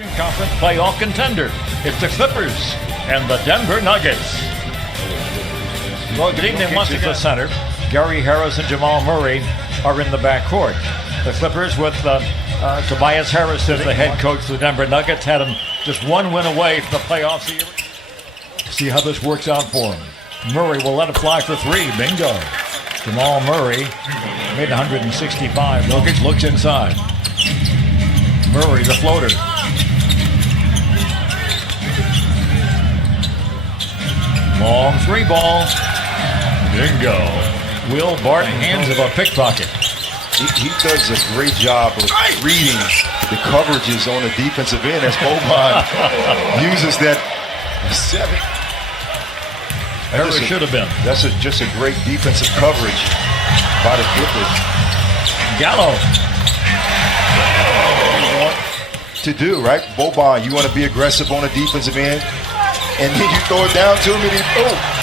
Conference playoff contender. It's the Clippers and the Denver Nuggets. Well, good evening once again. The center, Gary Harris and Jamal Murray are in the backcourt. The Clippers with Tobias Harris as the head coach of the Denver Nuggets had him just one win away from the playoffs. See how this works out for him. Murray will let it fly for three. Bingo. Jamal Murray made 165. Jokic looks inside. Murray, the floater. Long three ball. Bingo. Will Barton, hands of a pickpocket. He does a great job of reading the coverages on the defensive end as Boban uses that seven. Harris should have been. That's just a great defensive coverage by the Clippers. Gallo. To do, right? Boban, you want to be aggressive on the defensive end, and then you throw it down to him, and he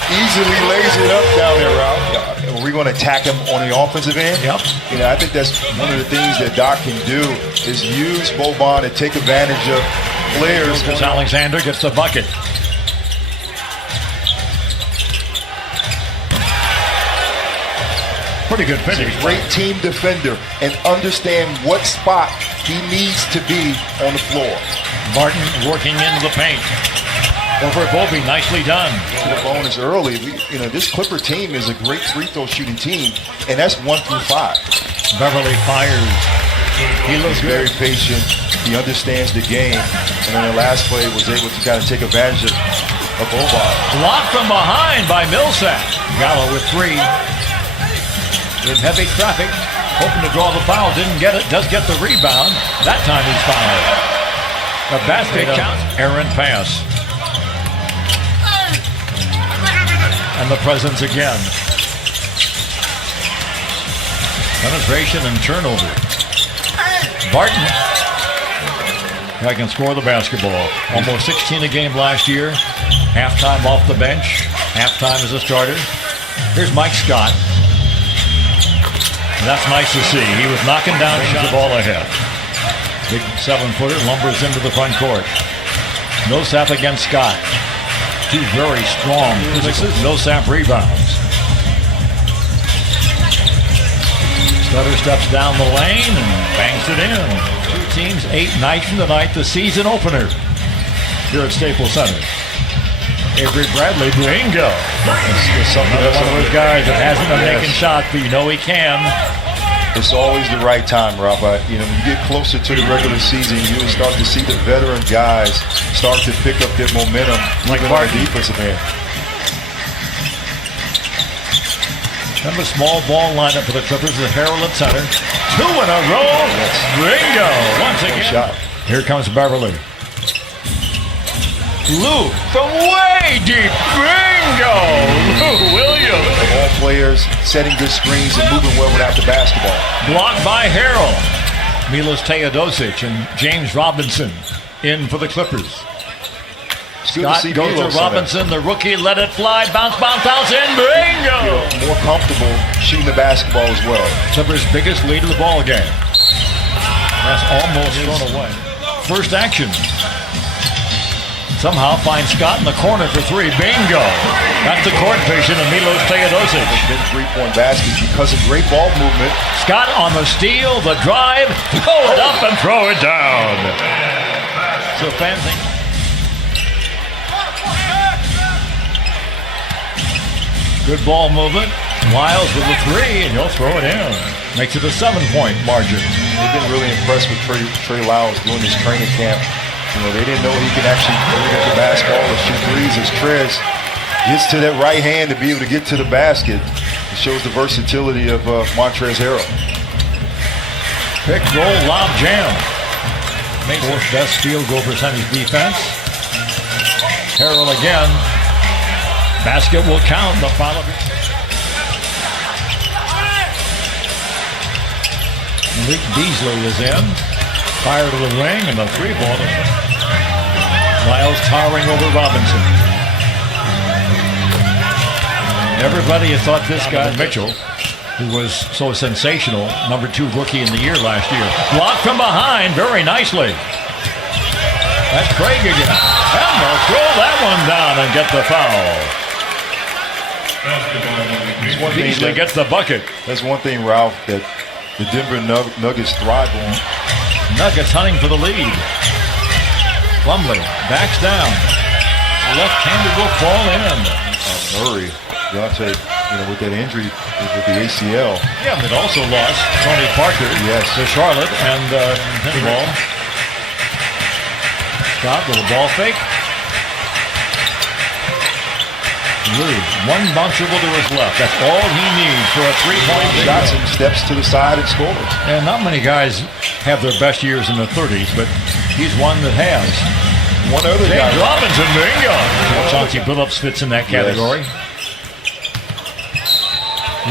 easily lays it up down there, Ralph. We're going to attack him on the offensive end. Yep. You know, I think that's one of the things that Doc can do is use Boban to take advantage of players. Alexander gets the bucket. Pretty good finish. Great team defender and understand what spot he needs to be on the floor. Martin working into the paint. Over Bobby, nicely done. To the bonus early. This Clipper team is a great free throw shooting team, and that's 1 through 5. Beverly fires. He looks very patient. He understands the game, and in the last play was able to kind of take advantage of Boban. Blocked from behind by Millsap. Gallo with three. In heavy traffic, hoping to draw the foul, didn't get it, does get the rebound. That time he's fouled. The basket count, errant pass. And the presence again. Penetration and turnover. Barton. I can score the basketball. Almost 16 a game last year. Halftime off the bench. Halftime as a starter. Here's Mike Scott. That's nice to see. He was knocking down shots. The ball ahead. Big 7-footer lumbers into the front court. Millsap against Scott. Two very strong physicals. Millsap rebounds. Stutter steps down the lane and bangs it in. Two teams, 8 nights from tonight, the season opener here at Staples Center. Avery Bradley, bingo. Another one of those guys that hasn't been making shots, but you know he can. It's always the right time, Rob. When you get closer to the regular season, you will start to see the veteran guys start to pick up their momentum, like on the defensive end. And the small ball lineup for the Clippers with Harrell at center. 2 in a row. Bingo. Once again. Here comes Beverly. Lou from way deep. Bingo! Lou Williams. All players setting good screens and moving well without the basketball. Blocked by Harrell. Milos Teodosic and James Robinson in for the Clippers. Scott goes to Robinson, the rookie, let it fly, bounce in, bingo! More comfortable shooting the basketball as well. Clippers' biggest lead of the ball game. That's almost thrown away. First action. Somehow finds Scott in the corner for three. Bingo! That's the court vision of Milos Teodosic. Been three-point baskets because of great ball movement. Scott on the steal, the drive, throw it up and throw it down. So fans think. Good ball movement. Wiles with the three, and he'll throw it in. Makes it a 7-point margin. They've been really impressed with Trey Lyles doing this training camp. They didn't know he could actually get the basketball and shoot threes as Trez gets to that right hand to be able to get to the basket. It shows the versatility of Montrezl Harrell. Pick, roll, lob, jam. Fourth best field goal percentage defense. Harrell again. Basket will count. The foul. Malik Beasley is in. Fire to the wing and the three ball. Lyles towering over Robinson. Everybody had thought this guy, Mitchell, who was so sensational, number 2 rookie in the year last year. Blocked from behind very nicely. That's Craig again. And they'll throw that one down and get the foul. Beasley gets the bucket. That's one thing, Ralph, that the Denver Nuggets thrive on. Nuggets hunting for the lead. Plumlee backs down. Left-handed will fall in. Murray, Deontay, with that injury with the ACL. Yeah, but also lost Tony Parker to Charlotte and pinball. Scott with a ball fake. Lou, one bouncer will do his left. That's all he needs for a three-point shots and steps to the side and scores. And not many guys have their best years in their 30s, but he's one that has. One other guy. James Robinson, bingo. Chauncey Billups fits in that category.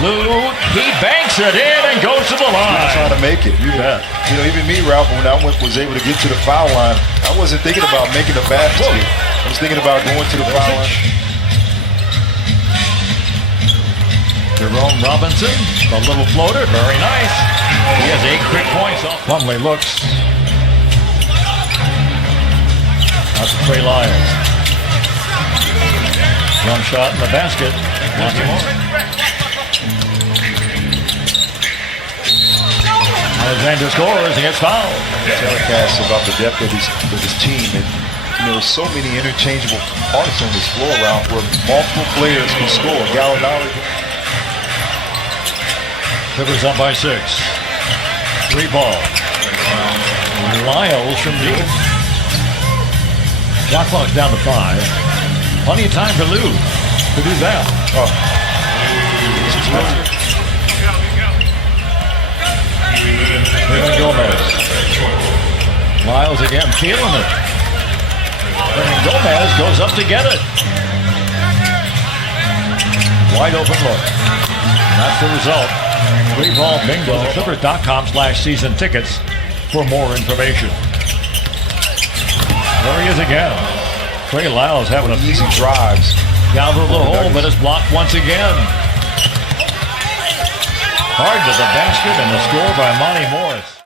Lou, he banks it in and goes to the line. He's trying to make it. You bet. Even me, Ralph, when I was able to get to the foul line, I wasn't thinking about making a basket. I was thinking about going to the foul line. Jerome Robinson, the little floater, very nice. He has 8 quick points. Plumlee looks. Out to Trey Lyles. Jump shot in the basket. Alexander scores and gets fouled. Telecast about the depth of his team, and there's so many interchangeable parts on this floor, Ralph, where multiple players can score. Gallinari. Clippers up by 6. 3 ball. Lyles from deep. Shot clock's down to 5. Plenty of time for Lou to do that. Hernan Gomez. Lyles again, feeling it. Hernan Gomez goes up to get it. Wide open look. That's the result. 3-ball bingo. Clippers.com/season tickets for more information. There he is again. Trey Lyles having a easy drives. Down to the hole, but it's blocked once again. Hard to the basket and the score by Monty Morris.